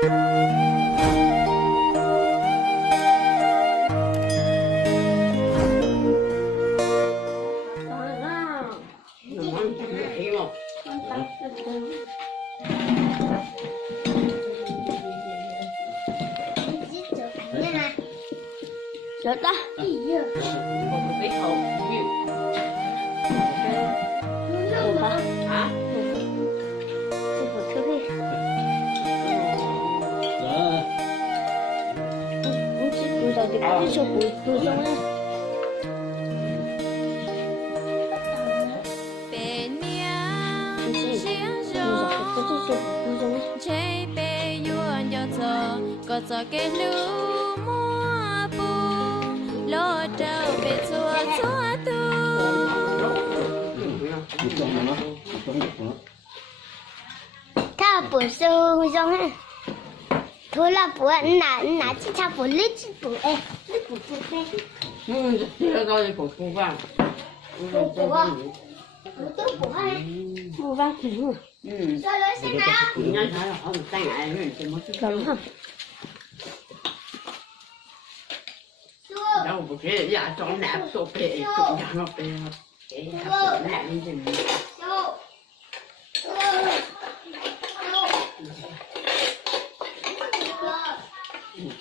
Được đó. Một cái hộp nhiều. Được hả? Hả? Một thứ đi. Bây giờ thì có cái số bụi tôi xong á. có cho cái lũ mua bu lo trở về chùa chùa tu ta bổ sung xong á thôi là bố nãy chỉ cha bố lít bố lít bố đây Chưa coi của cô vàng. bố vang thì hả Rồi lấy xem nào. Nhớ thấy là ông tay ngại rồi thì mới đúng hả đâu có thể giả cho nạp số phê cũng giả nó phê cái hạt nạp như thế này.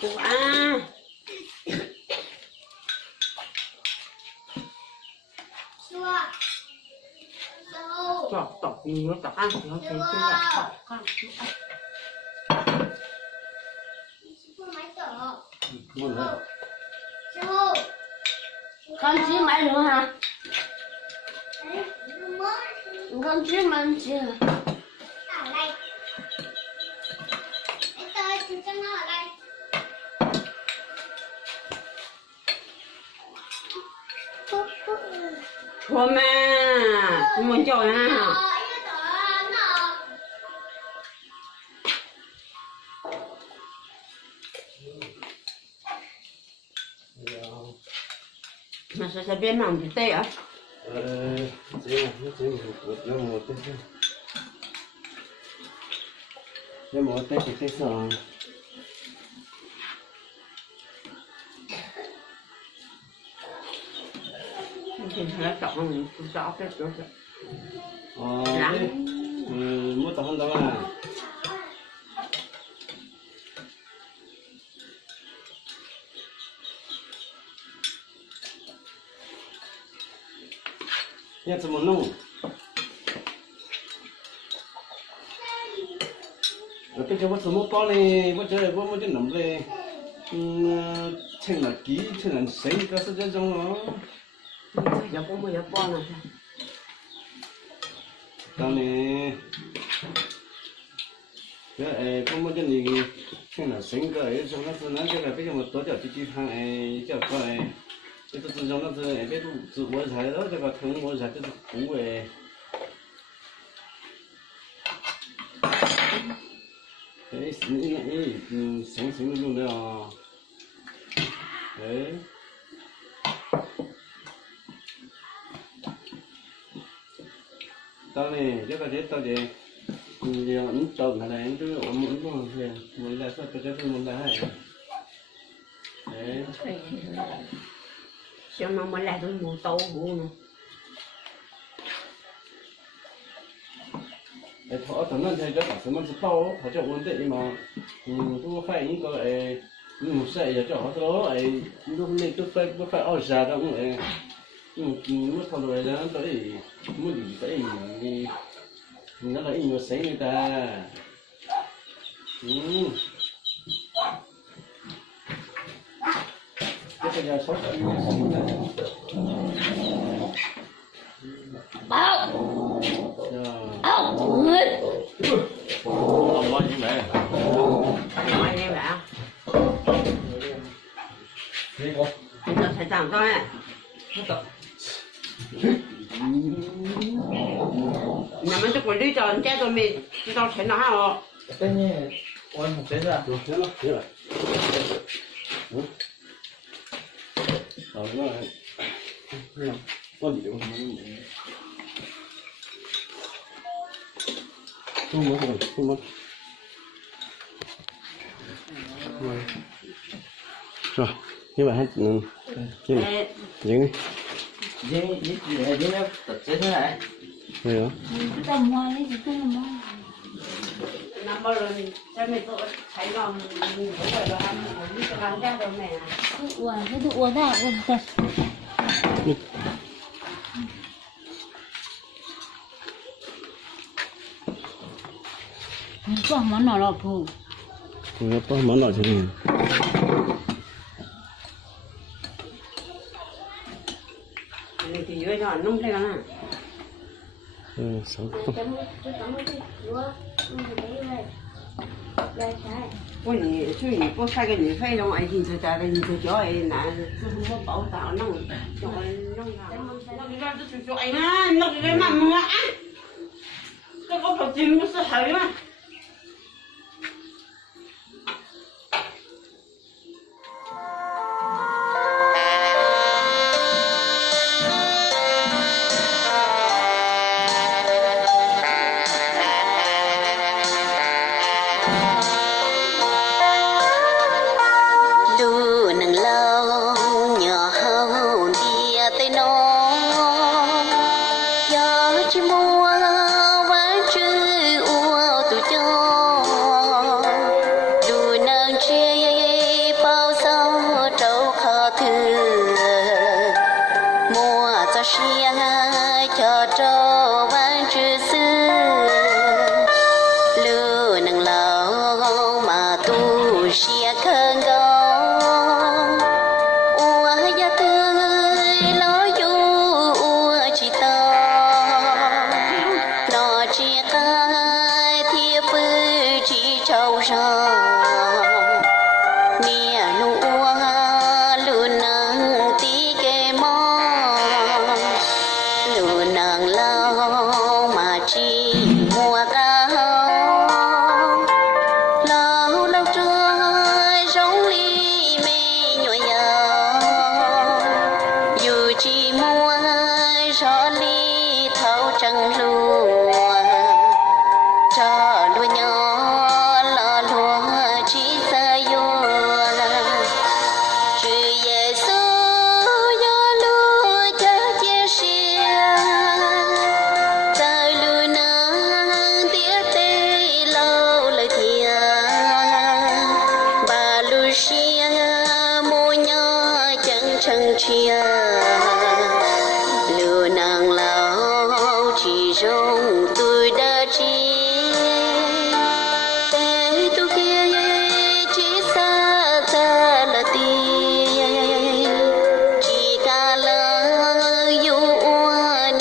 Cô Chọc tọc nhiều tọc ăn thì nó thấy chưa là tọc con chỉ máy nữa hả con chỉ máy chỉ Thôi mà muốn chơi ha mà sẽ biết làm gì tê ạ nhưng mà tết thì tết sao thì nó chọn rõ cái chỗ mua tao không đâu à nhớ cho một nung rồi bây giờ bắt đầu mua bao này bắt giờ mua cho nấm về trên là ký trên là sấy cái sự cho trong nó giờ có mua giờ con này tao này cái không mua cho gì trên là sấy cái trong nó cái là bây giờ một tối giờ chỉ hàng ấy cho con này cái tôi trong nó tôi biết tự mua giải đó cho bà thường mua giải tôi cũ về đấy sáng luôn đấy à đấy tao này chắc là thế tao để giờ ấn tàu này anh cứ ổn ổn luôn thì mới là sao tôi sẽ muốn là hay đấy xem nó mới lại tôi mua tàu bù nữa để thọ thằng nó thì cho cả số nó sẽ tàu họ cho ổn định mà tôi phải những cái một xe giờ cho họ đó ấy lúc này tôi phải ở nhà đó cũng ấy mất thằng rồi đó tới mua gì tới nó là nhiều sáng người ta cái bây giờ số bao ông nói như vậy mày nghe bạn đi con nó phải tặng thôi nhà mình chắc phải đi cho anh cha tôi mình tao thấy nó hả cái này quan một thế ra thế rồi con gì đâu không mất rồi như vậy hết như này dính đi dính nó tập chế thế này rồi đó năm bao giờ cha mẹ tôi thấy lòng mình có phải là ăn mình cái lắng ra rồi mẹ món nào là phù nó có món nào cho mình này thì dưới nhỏ nung thế nào sáu ôi nhỉ chứ nhỉ có sai cái nhỉ phải đâu ai thì cho cái gì cho ấy là không có bảo tạo nó cho nó ra cho anh á nó cái mà mưa á cái có phải chim nó sẽ hơi mà Hãy subscribe cho kênh Ghiền Mì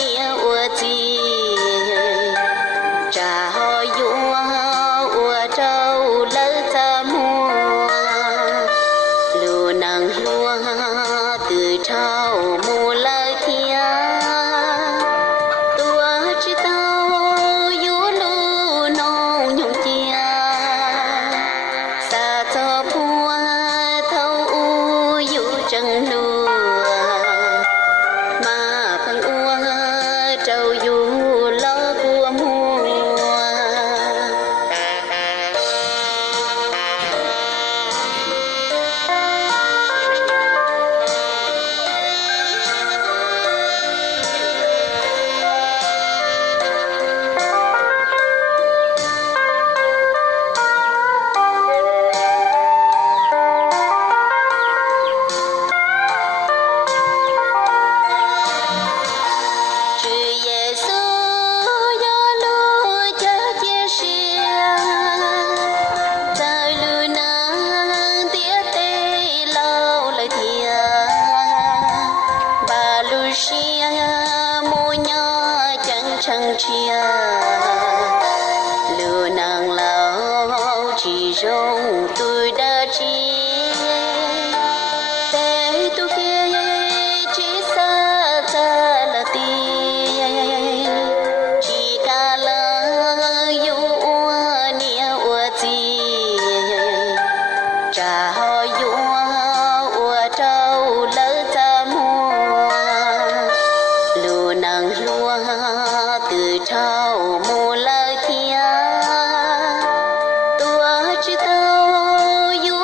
Gõ để không bỏ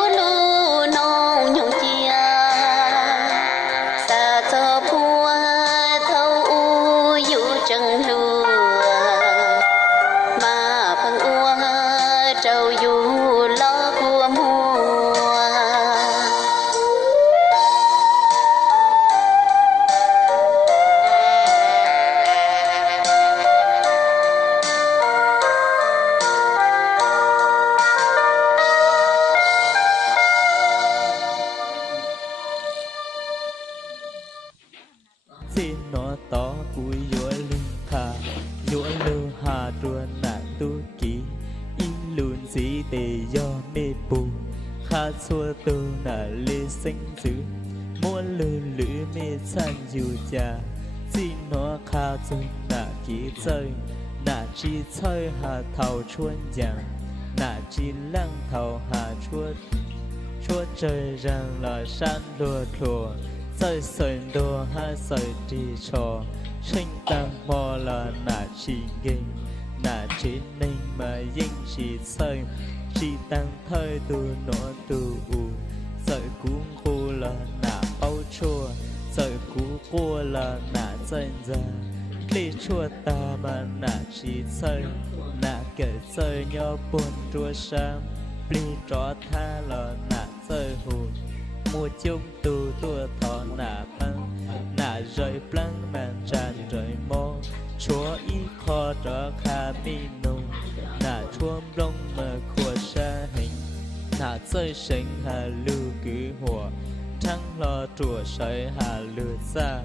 lỡ mê bù khá xua tu nà lê sinh dữ mua lư lữ mê chan dù cha chỉ nó khá dù nà ký chơi nà chỉ chơi hà thầu chuôn giang nà chỉ lăng thầu hà chúa trời rằng là san đùa thùa sợi sợi đùa ha sợi đi trò sinh tăng mò là nà chỉ ghê nà chỉ nên mà yên chỉ sợi chỉ tăng thời tu nó tu u sợi cuốn khu là nà bao chua sợi cú cua là nà chân ra lý chua ta mà nà chỉ sợi nà kể sợi nhỏ buồn chua sam lý trọ tha là nà sợi hồn mùa chung tu tua thọ nà băng nà rơi băng màn tràn rơi mô chúa ý khó trở khá mi nung nà chuông rong mà khua xa hình nà chơi sinh hà lưu cứ hùa trăng lo chùa sợi hà lưu xa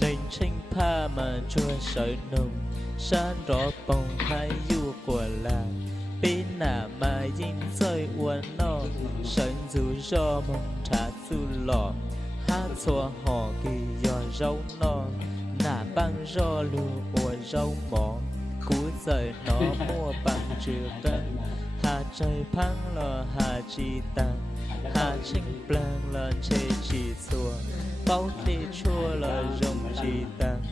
nên tranh pha mà chùa sợi nung san rõ bông hai du của làng bên nà mà yên rơi uốn no sợi dù do mong trả su lọ hát xua hò kỳ do rau no nà băng do lưu ua rau mỏ cú rời nó mua bằng trừ cân hà trời phăng lò hà chi tăng hà tranh blang lò chê chi xua bao tê chua lò rồng chi tăng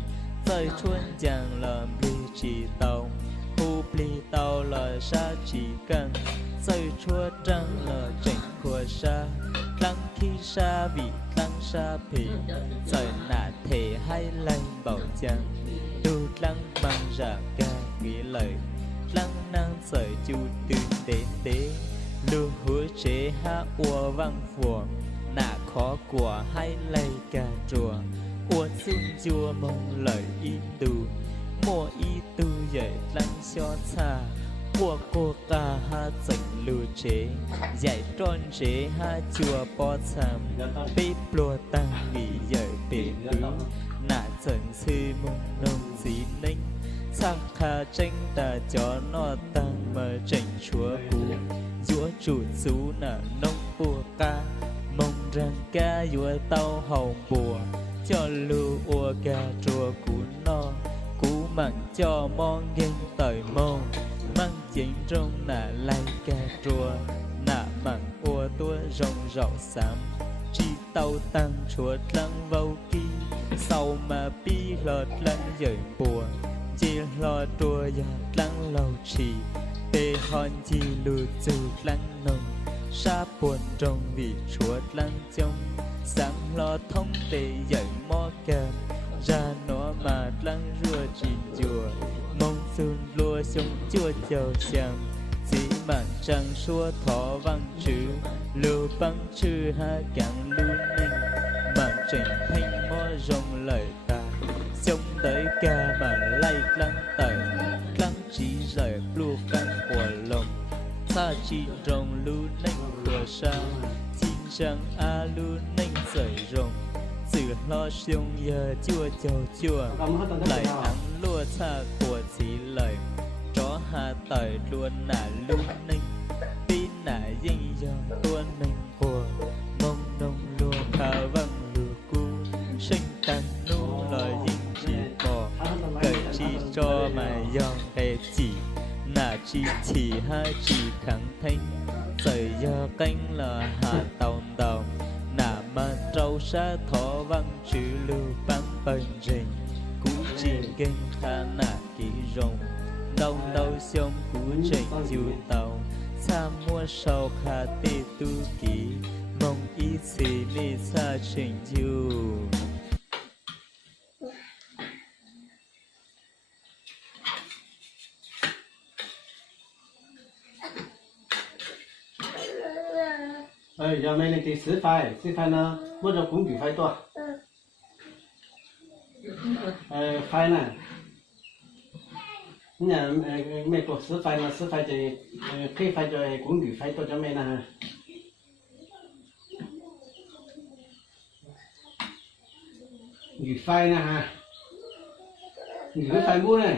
rời chuôn giang lò bì chi tàu hù bì tàu lò sa chi căng rời chua trăng lò chỉnh khua sa lăng khi sa vị lăng sa phì rời nà thể hay lành bảo chăng đu lăng bằng ra ca nghĩ lời lăng năng sợi chu tuyên đến đế lưu hứa chế ha ua vang phùa nà khó của hay lây cả chùa ua xuân chùa mong lời y tu mùa y tu dậy lăng xó xa ua cô ca ha dành lưu chế dạy tròn chế ha chùa bó xàm bếp lùa tăng nghỉ dậy bể lưu nà dần sư mong nông dí ninh sang khá tranh ta cho nó tăng mà tranh chúa cú dũa chủ xú nà nông bùa ca mong rằng ca dũa tao hầu bùa cho lưu ua ca chùa cú no cú mặn cho mong ghen tời mong mang chính trong nà lay ca chùa nà mặn ua tua rong rậu xám chi tao tăng chúa lăng vâu kỳ sau mà bi lọt lăng dời bùa chỉ lo tua ya lăng lâu trì tê hòn chi lưu dù lăng nồng sa buồn trong vì chúa lăng trong sáng lo thông tê dậy mò kèm ra nó mà lăng rùa chỉ chùa mong xuân lùa sông chua chầu xem dĩ mạn trăng xua thọ văn chữ lưu băng chữ ha càng lưu ninh mạn trình thanh mò rong lời ta sông tới ca mà lay lăng tẩy lăng chỉ rời lưu căng của lòng xa chi rong lưu ninh của sa chim răng a lưu ninh rời rong sự lo sông giờ chua chầu chua lại thắng lúa xa của chỉ lời chó hà tời luôn nà lưu ninh tin nà dinh dòng tuôn ninh của mong nông lúa khá văng lúa cu sinh tăng nu lời dinh chỉ bò cởi chi cho mà dòng hề chỉ nà chỉ hai chỉ kháng thanh sợi do canh là hà tàu tàu nà mà trâu sa thọ văng chữ lưu băng bần rình cú chỉ kinh khá nà kỳ rồng đông đâu sông cú trình dù tàu xa mua sầu khá tê tu kỳ mong ý xì mê xa trình dù giờ mấy này thì xử phai nó mua được cũng bị phai to phai nè nhà mấy tổ xử phai thì khi phai cho cũng bị phai to cho mấy nè bị phai nè ha bị phai mua này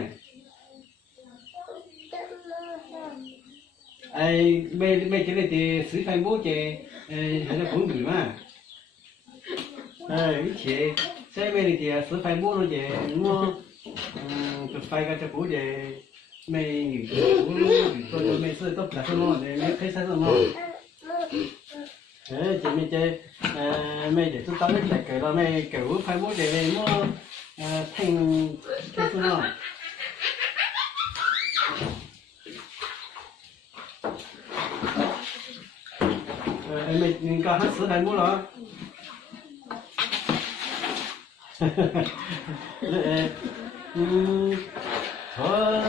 mấy cái này thì xử phạt bố chị hay là cũng được mà ít chị xe mấy này thì xử phạt bố nó chị mua chụp phạt cái chụp bố chị mấy người tôi mấy sự tốt là không để mấy thấy sao không thế chị mấy chị mấy để chúng ta lấy lại cái đó mấy kiểu phạt bố chị mua thành cái số nào mình có hát sửa đại mua rồi thôi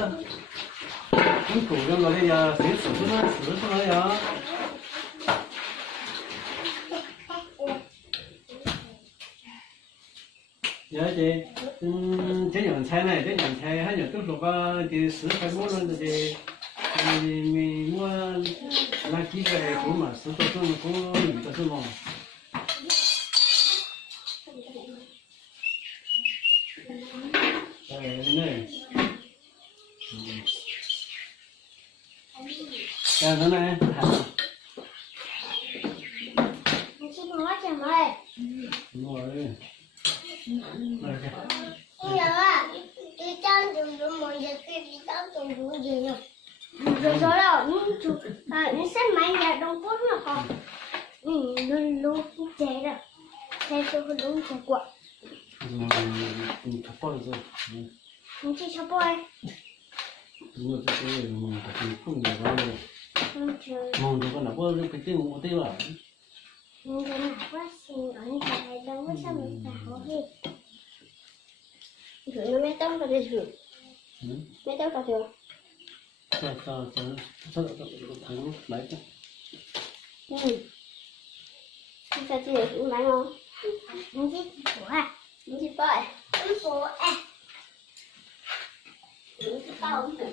cũng đủ cho nó bây giờ sửa nó rồi nhớ chị cái nhận xe này cái nhận xe hay nhận tốt rồi thì sửa phải mua luôn thì mình mua là chỉ về cũng mà sửa tốt hơn cũng nhiều tốt hơn mà này nó này Chị nói cho mày. rồi Bây giờ à, đi trang dùng dùng một giờ kia đi trang dùng dùng gì nhỉ? Rồi đâu, những xe máy nhà đông cốt nó còn, luôn luôn chạy đó, xe số luôn chạy qua. chụp bao giờ Những chị cho boy. mua cái mà không nhiều bao nhiêu Không chơi. mong được con nào có cái tiếng một tiếng là Nhưng cái nào quá xinh ở nhà đâu có sao mình phải hỏi hết. Thử nó mấy tông vào đây thử. Mấy tông vào thử. sao thằng lấy chứ Chúng ta chỉ để thử máy không? Những chị của à? Những chị boy. Những của à? Những chị bao không thử.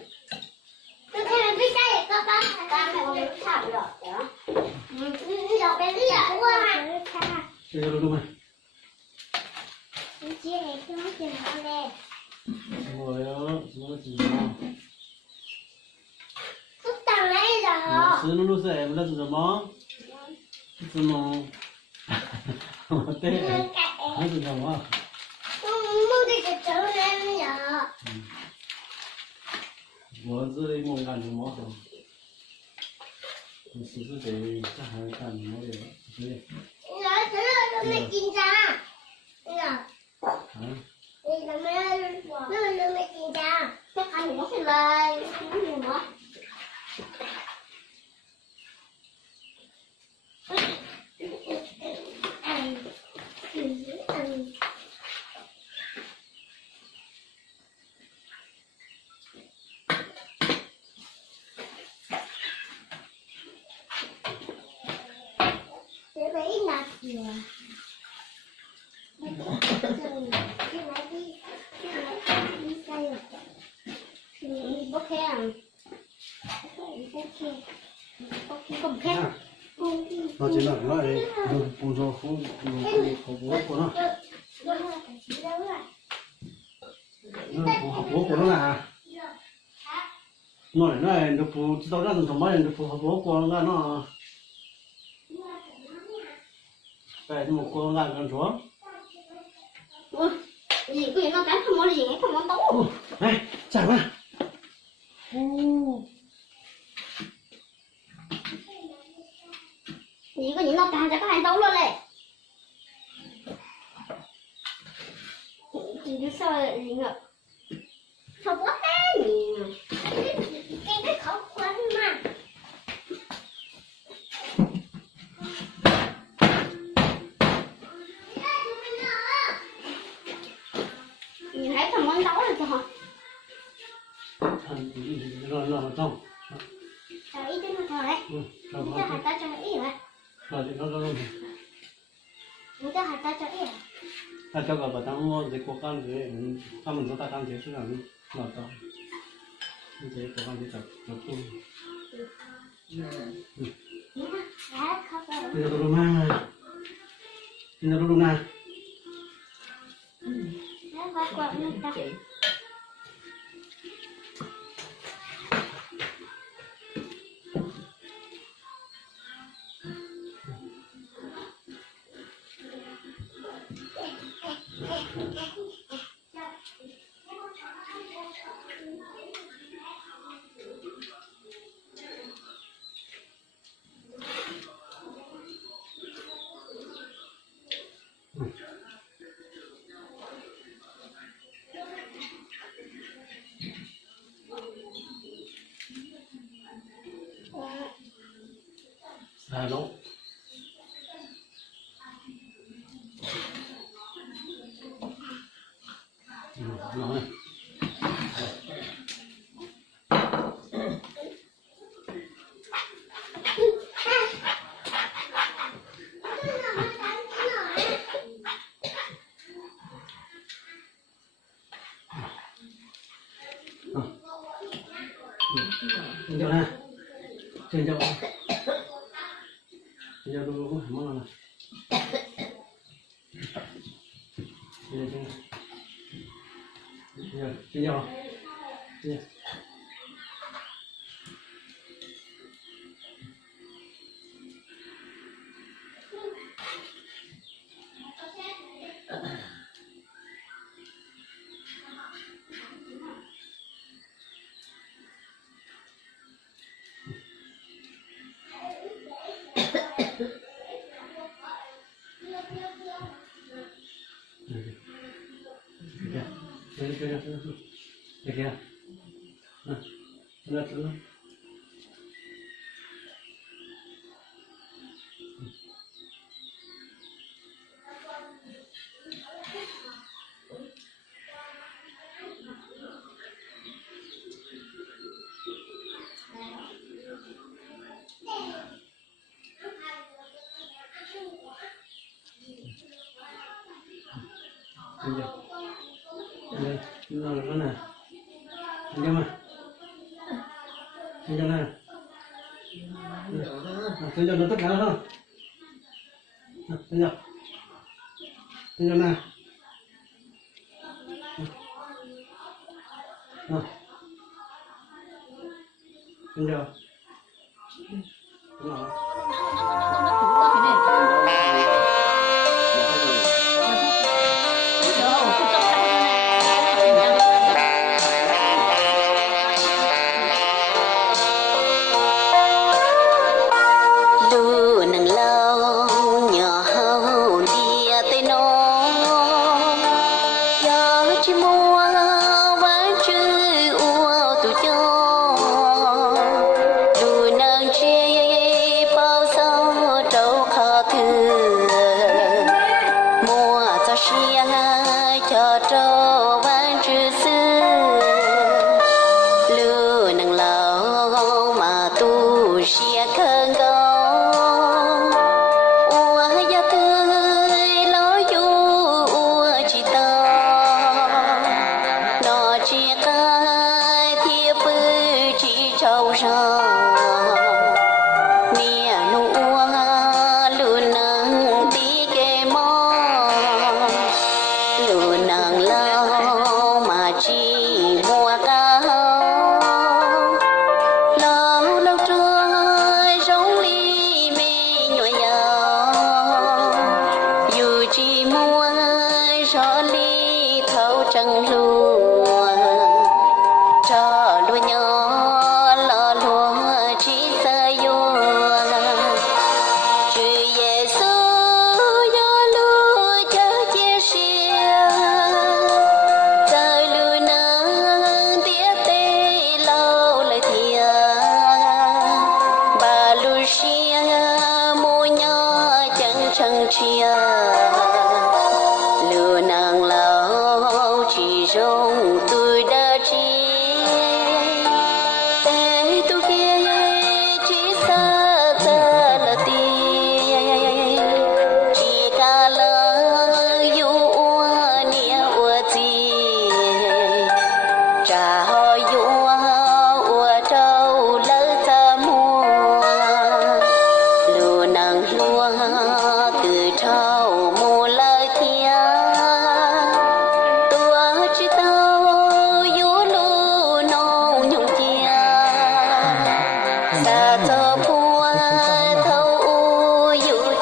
Tôi thấy là biết cái gì có ba mẹ con thảm rồi đó. Giờ cái gì quá ha. bây giờ đúng rồi Những chị này cứ nói chuyện con đây. rồi đó nó chỉ nào Tức tầng ấy rồi. sứ nó sẽ là gì mà gì mà thế nó gì mà Mua đi cái chỗ này nhở. mua dưới mua gan thì mua không sứ để chắc hai gan mua được đấy Nói thứ là nó mới chín ra. Nhở. hả Thì nó mới chín ra. Chắc ăn nó sẽ lời. Nó nhiều quá. Thế đấy là kìa. Cái máy đi xây rồi. Thì đi bốc khe à? Bốc khe không khe. nó chỉ là nó ấy bù cho không bố của nó học bố của nó là nói nó được bù tao ra thằng mấy được bù học bố của nó cái một con làm con chúa Gì cái gì nó cắn không có gì hết không có tấu. này chả quá Gì có gì nó cắn cho có hai tấu luôn này. Thì cứ sao lại gì ngập. Sao quá thế nhỉ? Cái khó khăn mà. Nhìn thấy thằng món tấu rồi cho họ. nó trong Cho ít chứ nó thôi đấy. Mình cho hạt ta cho ít rồi. nó Mình cho hạt ta cho ít rồi. à cho cả bà tăng mua dịch của con gì ta mình ta tăng thế chứ nào nó to như thế của con gì tập tập trung Đấy, khó rồi. bây giờ tôi mang này bây giờ tôi mang Đấy, khó quá mình ta. Đúng. Rồi. Trên chỗ này. Trên chỗ. Trên chỗ đúng không? Mong là. Trên chỗ. Trên. Được kìa. Lật luôn. Bây giờ. Đây, nó là nè. Anh em à. Anh em nè. Anh em nó tất cả không? Anh em. Anh em nè. Anh em. Đúng rồi.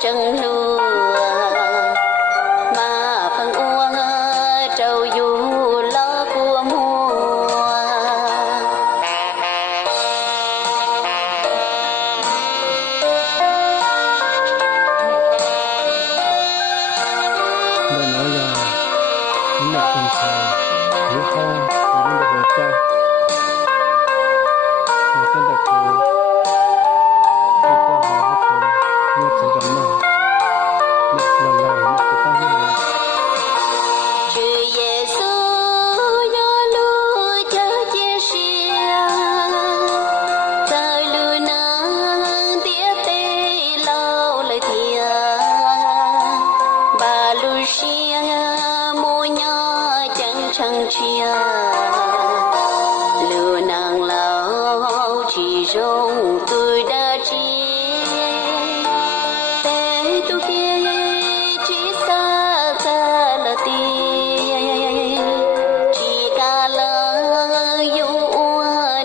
Trăng lùa mà phăng uông 生菜，以后我们的国家，我真的可以，这个好不错，我知道呢，那来我知道呢。主耶稣有路这件事在路能跌跌老了天把路上莫鸟将成去路能老其中不得知在都别去撒在了地只嘎了有我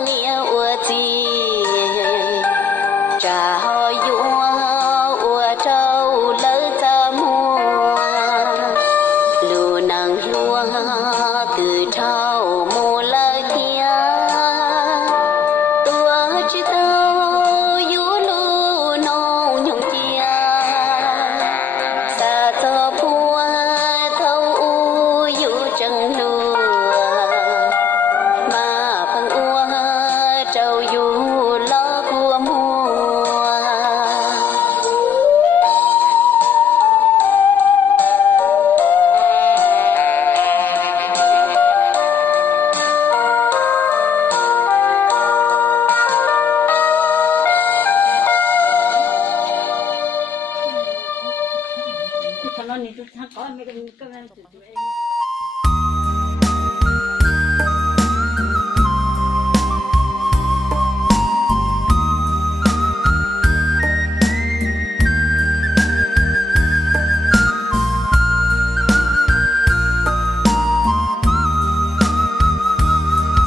念我记找有我找了怎么路能落từ trao mùa lời thiên tôi chỉ thâu yếu lu nâu nhung chia xa cho phua thâu u yếu chẳng lu mà phăng ua trâu yếu lo của mùa Thằng nó nhìn thằng có mấy cái này tụi em.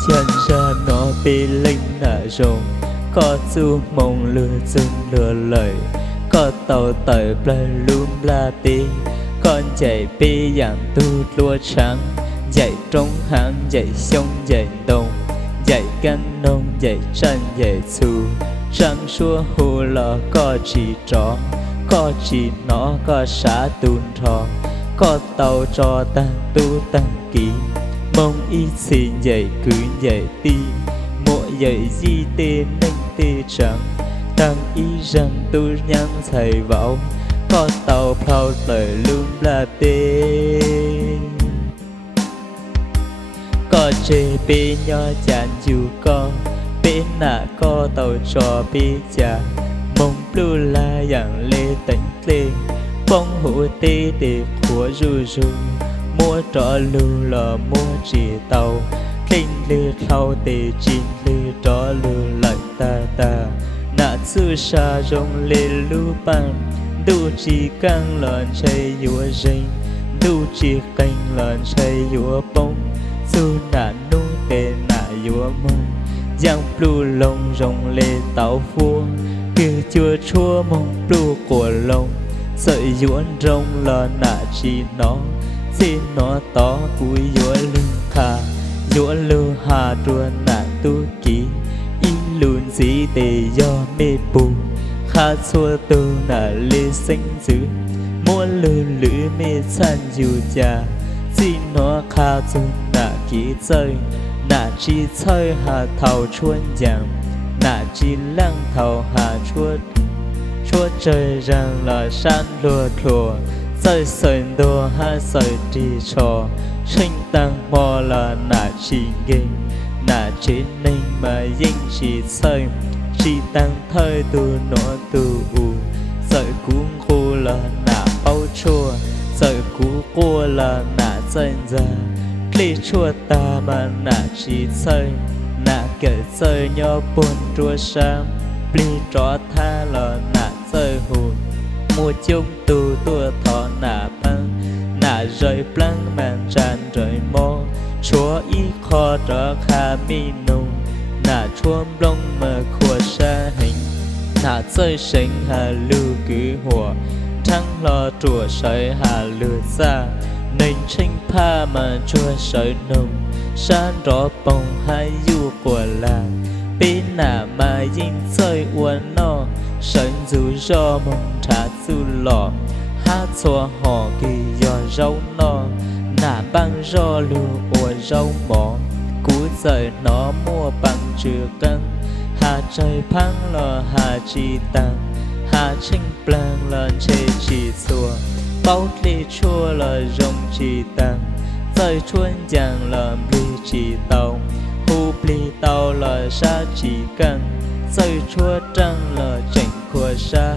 chân ra nó bị linh nở rồng có du mong lừa dưng lừa lời có tàu tời plei lum la ti con chạy bi dạng tu lúa trắng dạy trong hang dạy sông dạy đồng dạy căn nông dạy tranh dạy xù răng xua hù lò có chỉ trò có chỉ nó có xã tuôn trò có tàu trò tăng tu tăng kỳ mong ít xin dạy cứ dạy ti mỗi dạy di tê nênh tê trắng tăng ý rằng tu nhắn thầy vào có tàu phao lời luôn là tê có chê bê nhỏ chán dù có bê nạ có tàu trò bê chà mong blue la dạng lê tỉnh lê bông hữu tê tê của ru ru mua trọ lưu lò mua chỉ tàu kinh lư thâu tê chín lư trọ lưu lại ta ta nạ sư sa rong lê lưu bằng đu chỉ căng lợn chơi dùa rình đu chỉ canh lợn chơi dùa bông su nạ nu tê nạ dùa mông giang blue lông rong lê tàu phua cứ chua chua mông blue của lông sợi dùa rong lò nạ chỉ nó xin nó to cúi dùa lưng khà dùa lưu hà trua nạ tu ký y lùn dĩ tê do mê bù khá xua tu nạ lê sinh dữ mua lư lữ mê san dù cha xin nó khá tu nạ ký chơi nạ chi chơi hà thảo chuôn giang nạ chi lăng thảo hà chua trời rằng là san lùa thùa sợi sợi đồ ha sợi trì trò sinh tăng mò là nạ chỉ ghê nạ chế ninh mà dinh chỉ sợi chỉ tăng thời tu nó tu u sợi cuốn khô là nạ bao chua sợi cú cua là nạ chân ra lì chua ta mà nạ chỉ sợi nạ kể sợi nhỏ buồn chua sam lì trọ tha là nạ sợi hồn mùa chung tu tua thọ nạ băng nạ rơi băng màn tràn rơi mô chúa ý khó trở khá mi nung nạ chúa lông mà khua xa hình nạ rơi sinh hà lưu cứ hùa trăng lo chùa sợi hà lưu xa nên sinh pha mà chua sợi nung san rõ bông hai du của làng bên nạ mà dinh rơi uốn no sợi dù do mong trả dù lọ hát xua họ kỳ do rau no nà băng rô lù ua râu mỏ cú rời nó mua bằng chưa căng hà trời phăng lò hà chi tăng hà trinh plan lần chê chi xua bao li chua lò rong chi tăng rời chuôn giang lò bli chi tàu hu bli tàu lò sa chi căng rời chua trăng lò chảnh khua sa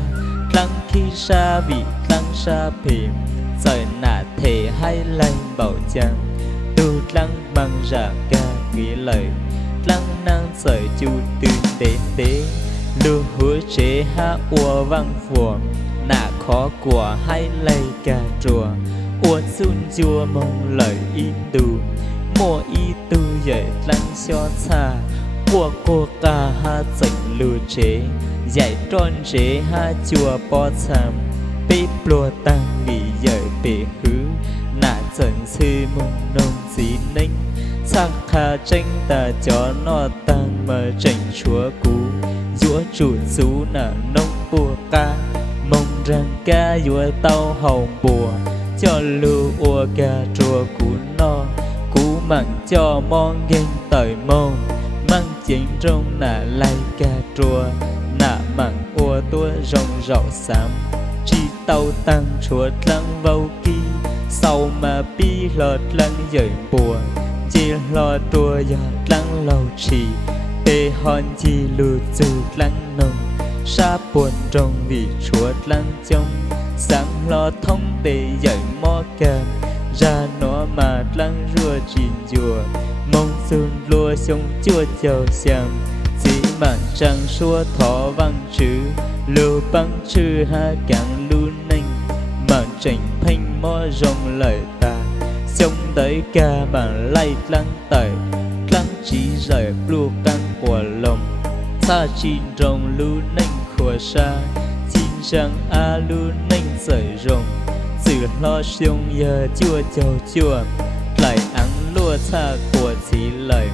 lăng khi sa bị lăng sa phìm rời nà thể hay lành bảo chăng tu lăng bằng ra ca nghĩ lời lăng năng rời chu tư tế tế lưu hứa chế ha ua văng phùa nà khó của hay lây ca trùa ua xuân chua mong lời y tu mùa y tu dậy lăng xó xa ua cô ca ha dành lưu chế dạy tròn chế ha chùa bó xàm bế plua tăng nghỉ dậy bế hứ nà dần sư mong nông dí ninh sắc khá tranh ta cho nó tăng mà tranh chúa cú dũa chủ xú nà nông bùa ca mong rằng ca dũa tao hồng bùa cho lưu ua ca trùa cú no cú mặn cho mong ghen tời mong măng chính trong nà lay ca trùa nà mặn ua tua rong rậu xám chi tàu tăng chuột lăng vâu kỳ sau mà bi lọt lăng dậy bùa chỉ lo tua giọt lăng lâu trì tê hòn chi lụt dù lăng nồng sa buồn trong vì chuột lăng trong sáng lo thông tê dậy mò kèm ra nó mà lăng rùa chín chùa mong xuân lùa sông chua chầu xem chỉ màn trăng xua thỏ văng chữ lưu băng chữ ha càng lưu ninh màn tranh thanh mò rong lời ta sông tới ca bàn lay lăng tẩy lăng chỉ rời blue căng của lòng xa chín rồng lưu ninh khua xa chín răng a lưu ninh rời rồng sự lo sông giờ chua chầu chua lại ăn lúa xa của chỉ lời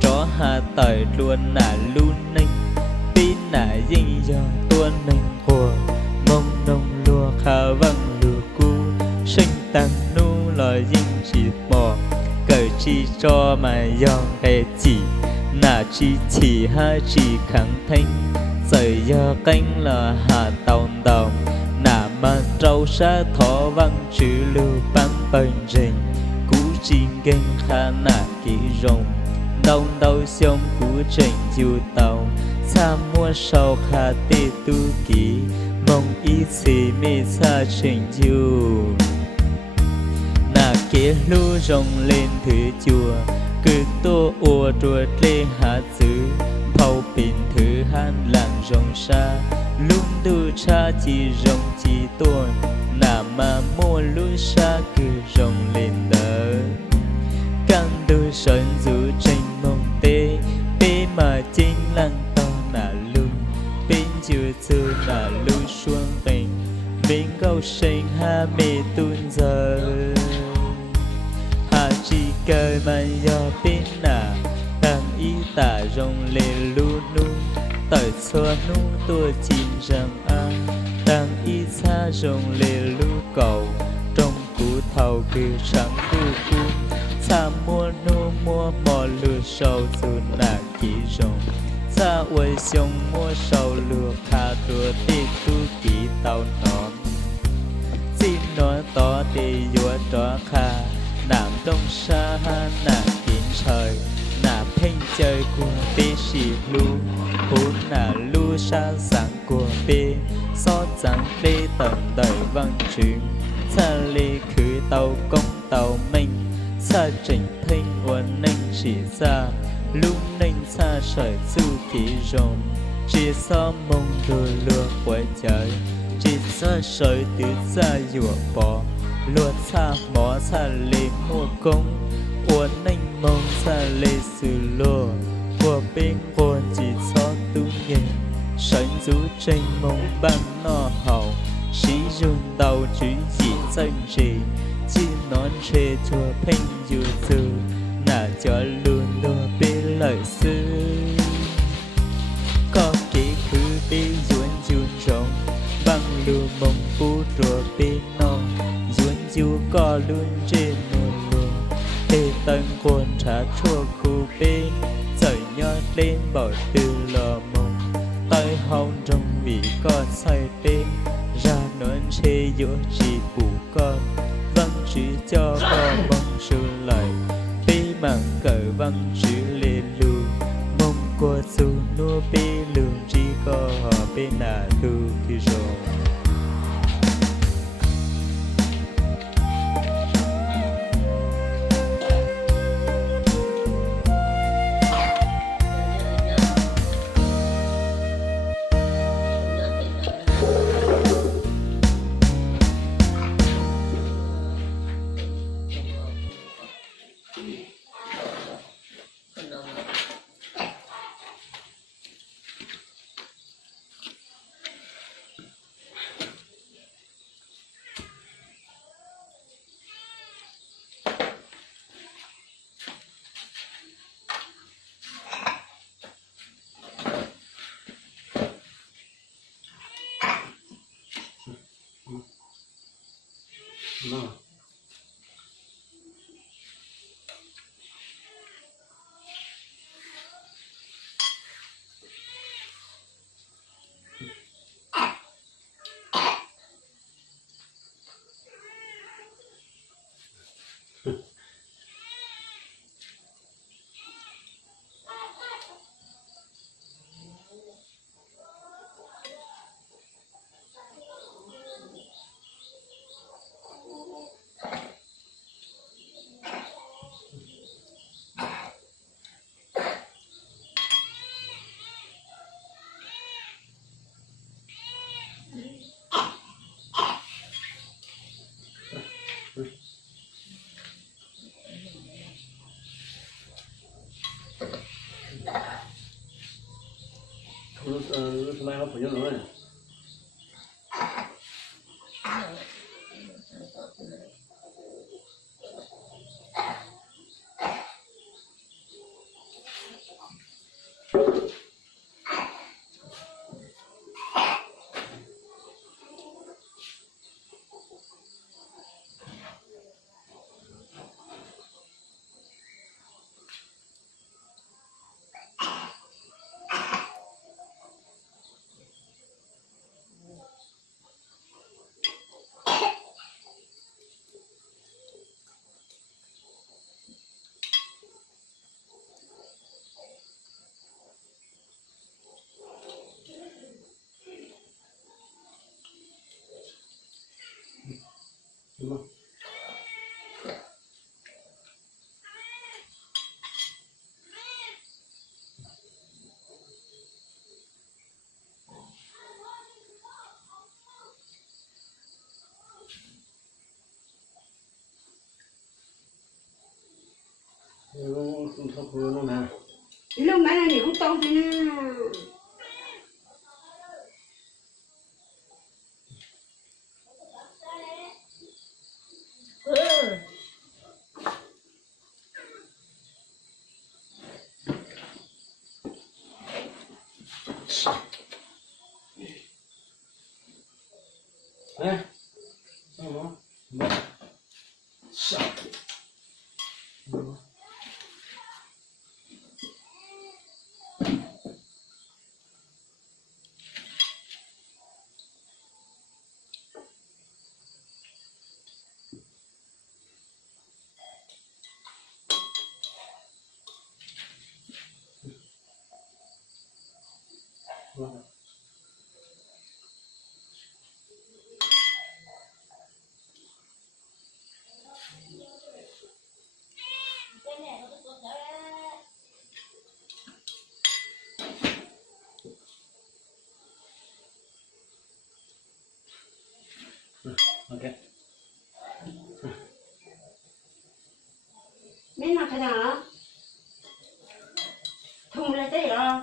chó hà tẩy luôn nà lưu ninh pin nà dinh do tuôn ninh của mong nông lúa khá văng lúa cu sinh tăng nu lời dinh chỉ bỏ cởi chi cho mà dòng để chỉ nà chỉ ha chỉ khẳng thanh rời do canh là hà tàu tàu nà man trâu sa thọ văng chữ lưu bám bền rình cú chinh ganh khá nà kỳ rồng đông đâu sông cú trình chiều tàu xa mua sầu khá tê tu kỳ mong ít xì mê xa trình chiều nà kế lưu rồng lên thứ chùa cứ tô ua ruột lê hạ xứ phao pin thứ han làng rồng xa luôn tu cha chỉ rồng chỉ tuôn nà mà mua luôn xa cứ rồng lên đỡ căng đôi sơn dù tranh mong tê bê mà chính lăng to nà luôn bên chưa xưa nà luôn xuống tình bên câu sinh ha mê tuôn giờ hà chỉ cười mà do bên nà đang ý tả rồng lên lu nu tỏi xóa nu tua chín rằng a đang ý xa rồng lên lu cầu trong cú thầu cứ sáng tu cu xa mua nu mua mò lừa sầu dù nà kỳ rồng xa uầy sông mua sầu lừa khá tua tê tu kỳ tàu nón xin nói to tê dùa tró khá nạm đông xa ha nà kín trời nà phênh chơi của bê xì lu hú nà lu xa sáng của bê xót sáng bê tầm đời văng trứng xa lê khứ tàu công tàu mình xa trình thanh uốn ninh chỉ ra lúc ninh xa sợi su kỳ rồng chỉ so mong đôi lừa quay trời chỉ xa sợi từ ra dùa bò luật xa mỏ xa lê mua công uốn ninh mong xa lê sư lô của bên con chỉ so tu nghe sánh rú tranh mong băng no hậu sĩ dùng tàu chữ gì danh gì chỉ non chê chùa phênh dù sư nà cho luôn lùa bê lời sư có kỹ khứ bê duôn duôn rộng băng lùa mong phú rùa bê non duôn dù có luôn trên nồi tân quân trả chua khu bên trời nhót lên bỏ từ lò mông tay hông trong vì con say bên ra nón chê dỗ chỉ bù con văng chữ cho con mong sự lại bê mạng cờ văng chữ lên lù mong qua dù nua bê lường chỉ có họ bên nà thu thì rồi Nó lúc mai họ phải nhớ rồi. Đúng không? Không thọc luôn nè. Lúc mà nó nhiều tông thì Nè. Đó. Đó. Sợ. Đó. Đó. Ok. mấy nào phải đó thùng lên tới rồi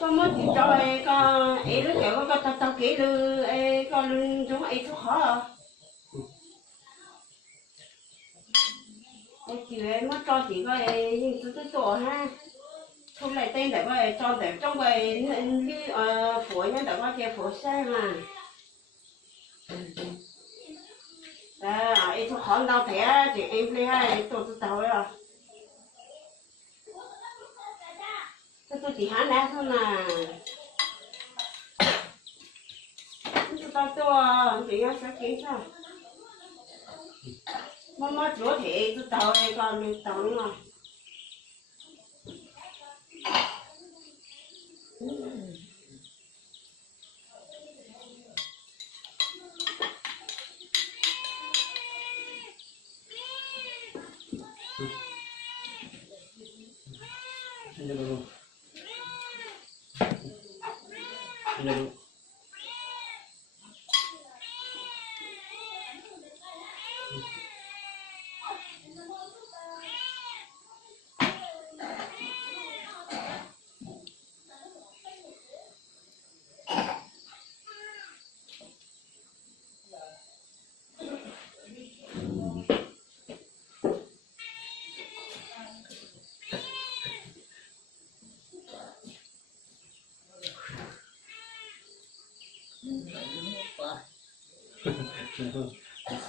con mới chỉ cho con ấy lúc kiểu con tao kỹ lư con chúng ấy thuốc khó rồi chị ấy mất cho chị có những cái tổ ha không lại tên để coi cho để trong cái phổi nhân để coi kia phổi xe mà ấy cho khó đau thế thì em lấy hai tôi tàu rồi tôi chỉ hái lá thôi mà tôi tao tôi thì nó sẽ kiếm sao mà chúa thì tôi tàu đây còn mình tàu nữa Ini dulu. Ini dulu.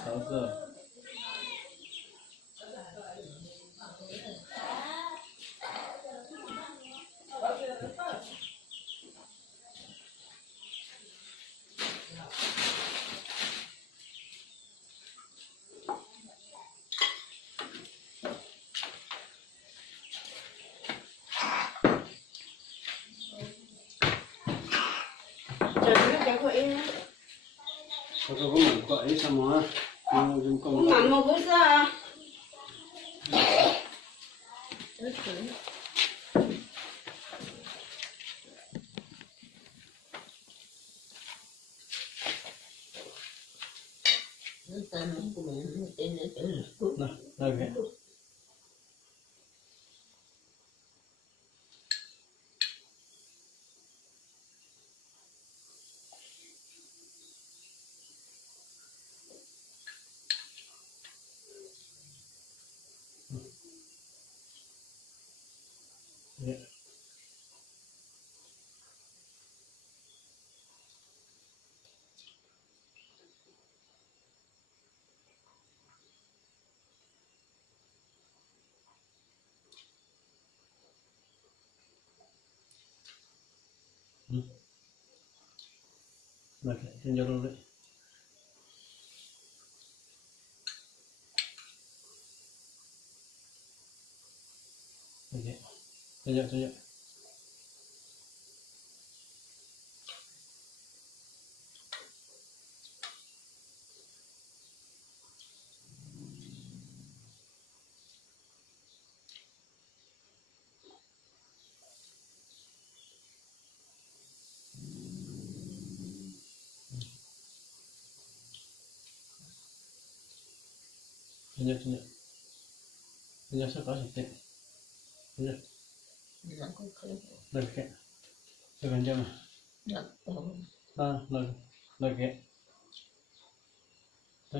Sáu giờ. Có mình gọi sao mà dùng công mà một bữa giờ Rồi kìa. Yeah. Rồi, xin cho luôn đấy. Ok, cho. Cho sẽ có thực tiễn. Được. Được kệ. Cho gần cho mà. Được kệ. Cho.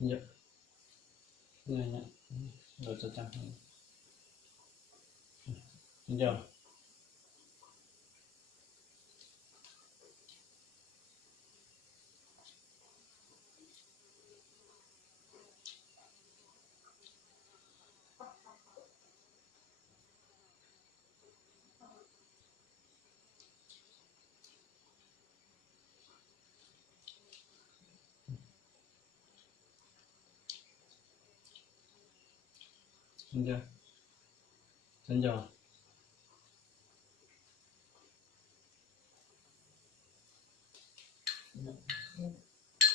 Dạ. Rồi cho chăng. Dạ. Dạ. Dạ.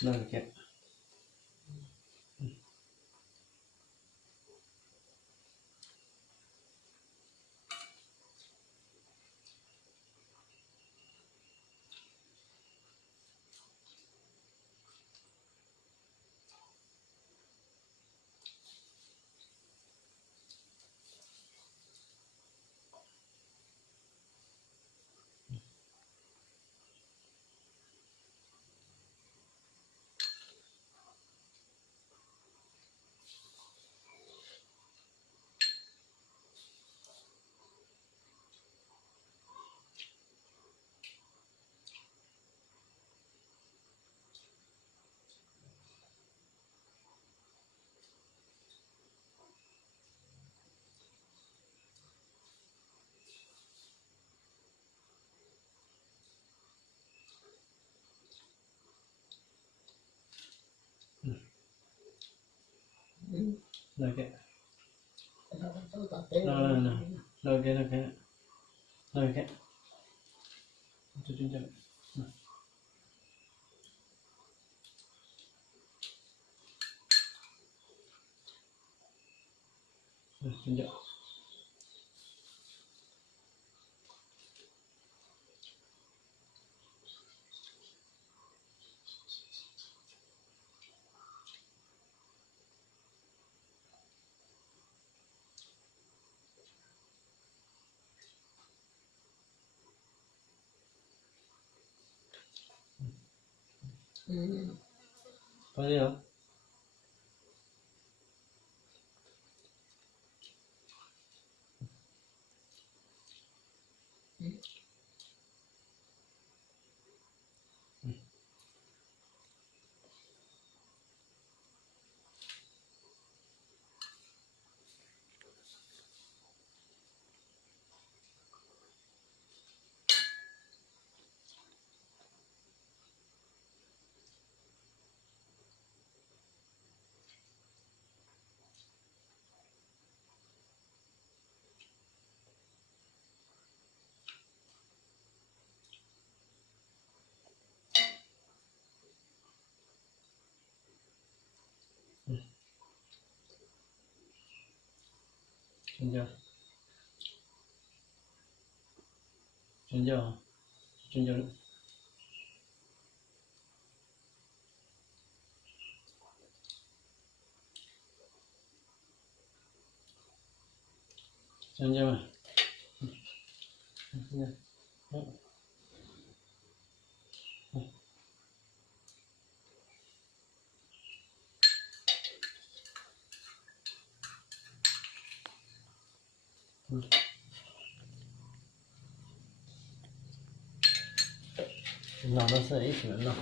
Rồi kệ. Rồi kệ. Rồi kệ. Rồi kệ. Chú chân. Rồi chân. Có gì không? Chân chưa? mà. Nó sẽ ít nữa nào.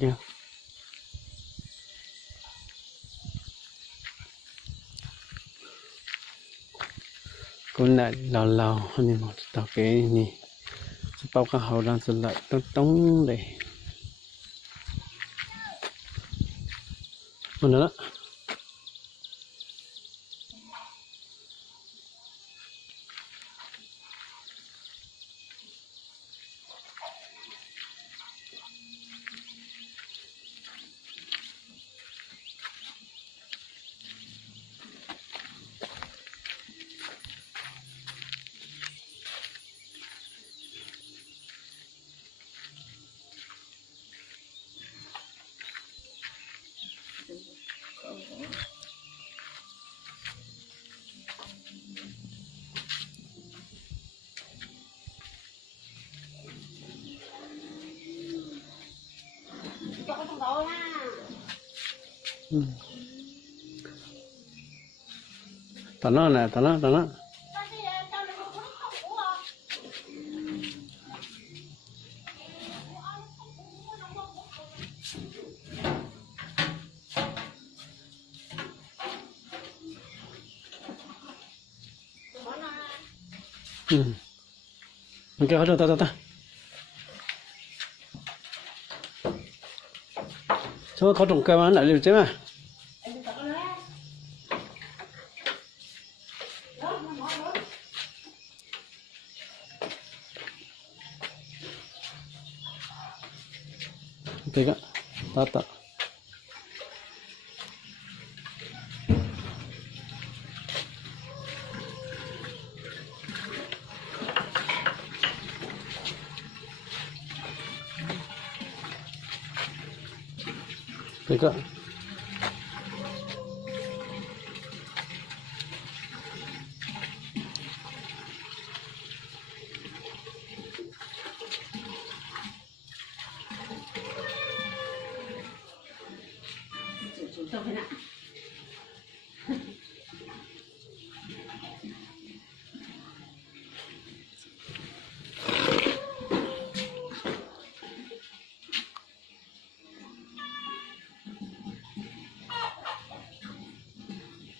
Kìa. Con lại lào nên một tàu cái này bao cả hậu đang sửa lại tông để một nữa. Tao nó nè, tao nó. Mình kêu hết rồi, ta. Chúng có trồng cây mà lại được chứ mà. Teka, tata. Teka. cho phải nè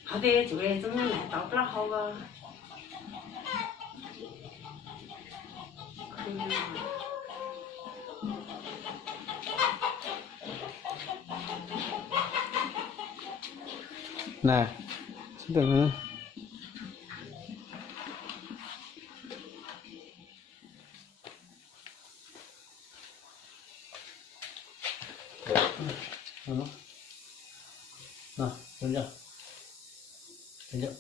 họ đi chủ đề trong này tao rất hậu cơ nè xin đừng nào đến chưa đến chưa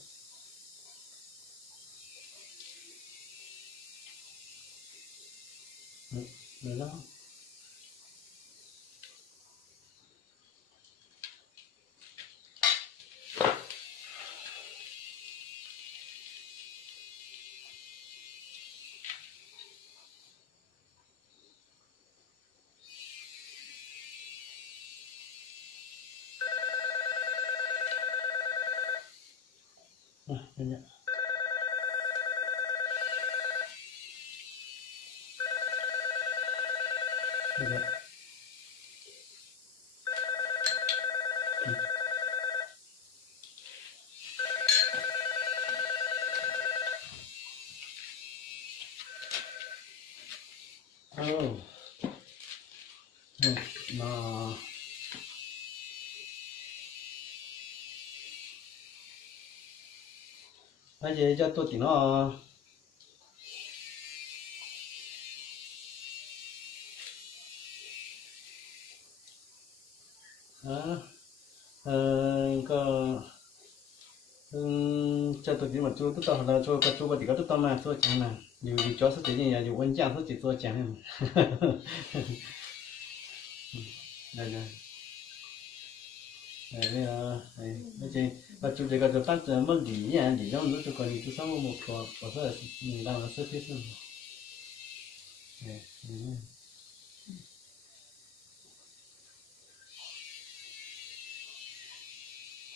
được đó đến chưa được rồi. Mà bây giờ cho tôi chỉ nó có cho tôi chỉ mà chú tôi tao là cho chú có tôi tao mà tôi chẳng là dù cho số tiền gì dù quan trọng số tiền tôi chẳng này đây đây đây chị và chú chỉ có tôi phát mất gì nha gì đó nó cho còn gì tôi sống một có số là mình làm nó sẽ hết rồi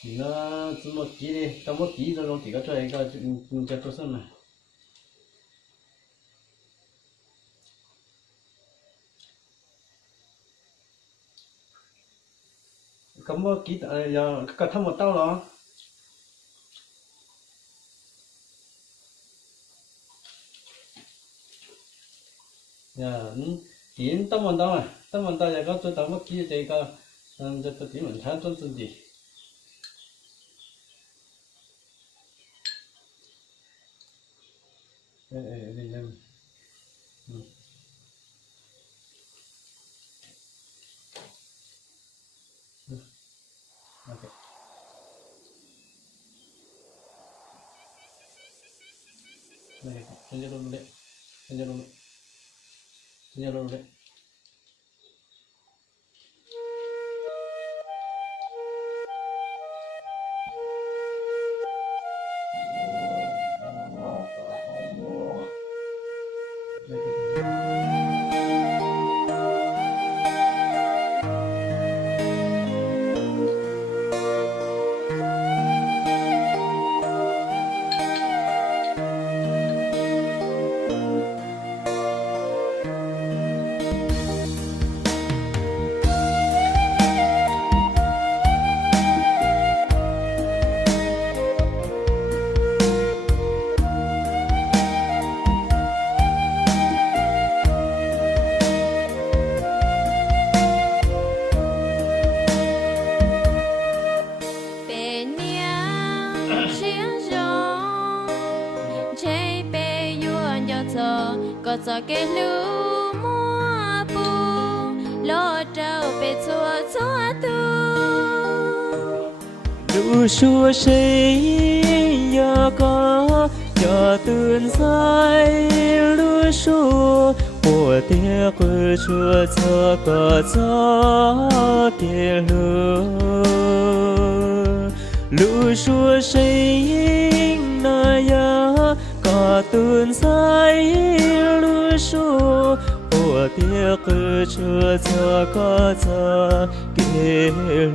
thì nó chỉ một ký đi, tao một ký rồi chỉ có cho tôi xem này. Có một ký giờ cả thăm một tao đó. Giờ tiền tao một tao giờ có tao một ký thì có cho tôi tiền mình tháng tuần tuần gì. Lên okay. Này, senja dulu deh. có cho cái lũ mua bù lo trâu bê chua tu lũ xua xây giờ có cho tương sai lũ xua của tia của chua cho có cho kia lũ xua xây nơi giờ có tương sai lũ xua của tia của chua cho có cho kia lừa